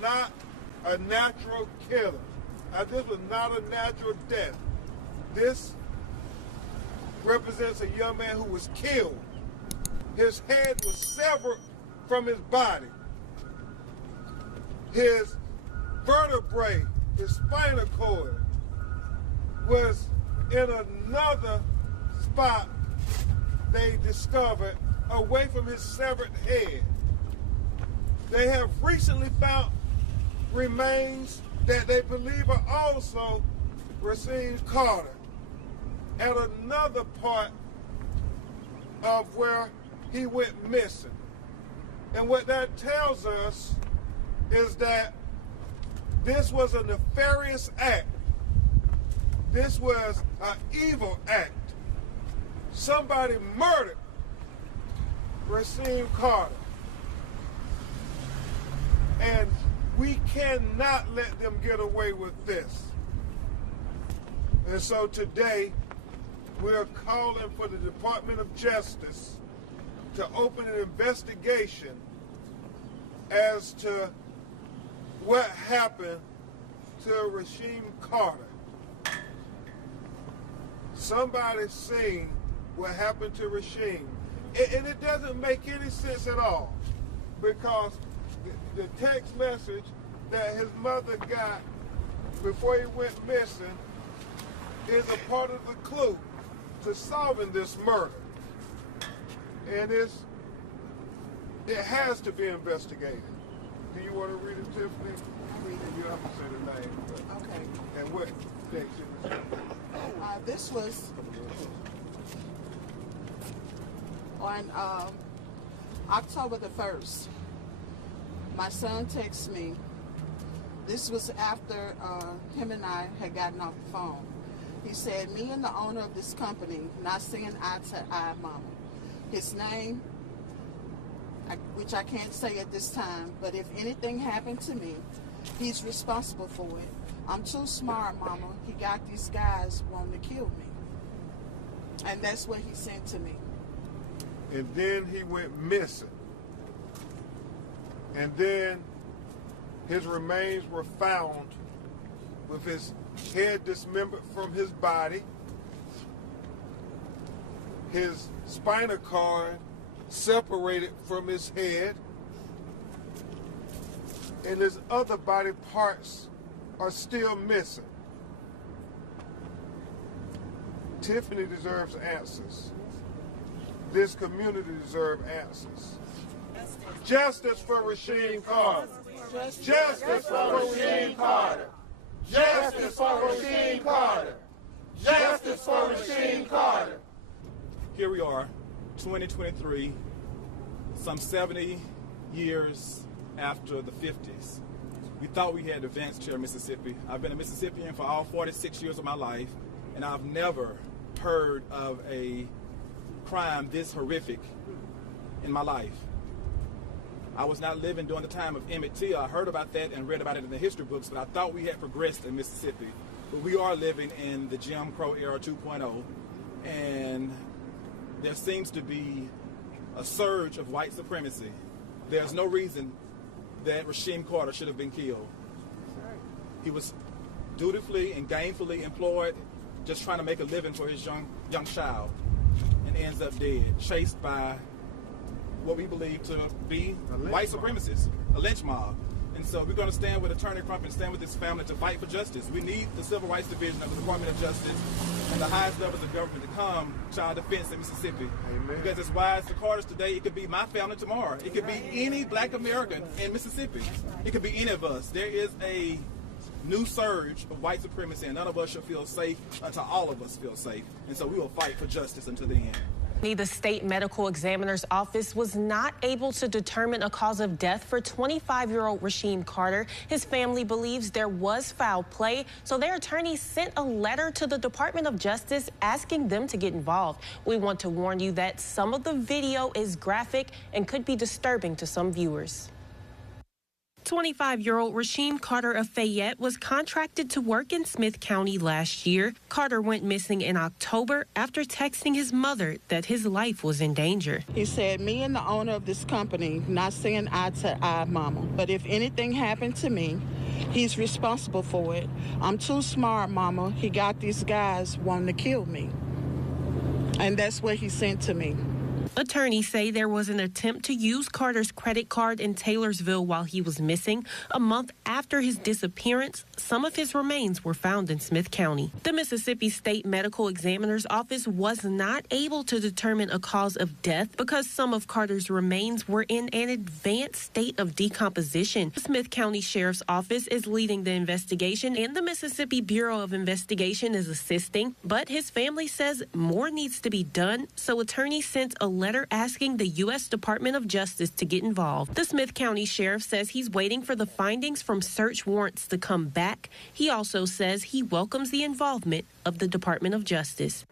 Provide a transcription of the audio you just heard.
not a natural killing. This was not a natural death. This represents a young man who was killed. His head was severed from his body. His vertebrae, his spinal cord, was in another spot they discovered away from his severed head. They have recently found remains that they believe are also Rasheem Carter at another part of where he went missing. And what that tells us is that this was a nefarious act. This was an evil act. Somebody murdered Rasheem Carter. And we cannot let them get away with this. And so today, we're calling for the Department of Justice to open an investigation as to what happened to Rasheem Carter. Somebody seen what happened to Rasheem. And it doesn't make any sense at all, because the text message that his mother got before he went missing is a part of the clue to solving this murder. And it has to be investigated. Do you want to read it, Tiffany? You have to say the name. Okay. And what date it was? This was on October the 1st. My son texted me. This was after him and I had gotten off the phone. He said, me and the owner of this company not seeing eye to eye, Mama. His name, which I can't say at this time, but if anything happened to me, he's responsible for it. I'm too smart, Mama. He got these guys wanting to kill me. And that's what he sent to me. And then he went missing. And then his remains were found with his head dismembered from his body, his spinal cord separated from his head, and his other body parts are still missing. Tiffany deserves answers. This community deserves answers. Justice for Rasheem Carter. Justice for Rasheem Carter. Justice for Rasheem Carter. Justice for Rasheem Carter. Here we are, 2023, some 70 years after the 50s. We thought we had advanced here in Mississippi. I've been a Mississippian for all 46 years of my life, and I've never heard of a crime this horrific in my life. I was not living during the time of Emmett Till. I heard about that and read about it in the history books, but I thought we had progressed in Mississippi. But we are living in the Jim Crow era 2.0, and there seems to be a surge of white supremacy. There's no reason that Rasheem Carter should have been killed. He was dutifully and gainfully employed, just trying to make a living for his young child, and ends up dead, chased by what we believe to be white supremacists, a lynch mob. And so we're going to stand with Attorney Crump and stand with his family to fight for justice. We need the Civil Rights Division of the Department of Justice and the highest levels of government to come child defense in Mississippi. Amen. Because as wise as the Carters today, it could be my family tomorrow. It could be any black American in Mississippi. It could be any of us. There is a new surge of white supremacy, and none of us should feel safe until all of us feel safe. And so we will fight for justice until the end. The state medical examiner's office was not able to determine a cause of death for 25-year-old Rasheem Carter. His family believes there was foul play, so their attorney sent a letter to the Department of Justice asking them to get involved. We want to warn you that some of the video is graphic and could be disturbing to some viewers. 25-year-old Rasheem Carter of Fayette was contracted to work in Smith County last year. Carter went missing in October after texting his mother that his life was in danger. He said, me and the owner of this company not seeing eye to eye, Mama. But if anything happened to me, he's responsible for it. I'm too smart, Mama. He got these guys wanting to kill me. And that's what he sent to me. Attorneys say there was an attempt to use Carter's credit card in Taylorsville while he was missing. A month after his disappearance, some of his remains were found in Smith County. The Mississippi State Medical Examiner's Office was not able to determine a cause of death because some of Carter's remains were in an advanced state of decomposition. The Smith County Sheriff's Office is leading the investigation, and the Mississippi Bureau of Investigation is assisting. But his family says more needs to be done, so attorneys sent a letter asking the U.S. Department of Justice to get involved. The Smith County Sheriff says he's waiting for the findings from search warrants to come back. He also says he welcomes the involvement of the Department of Justice.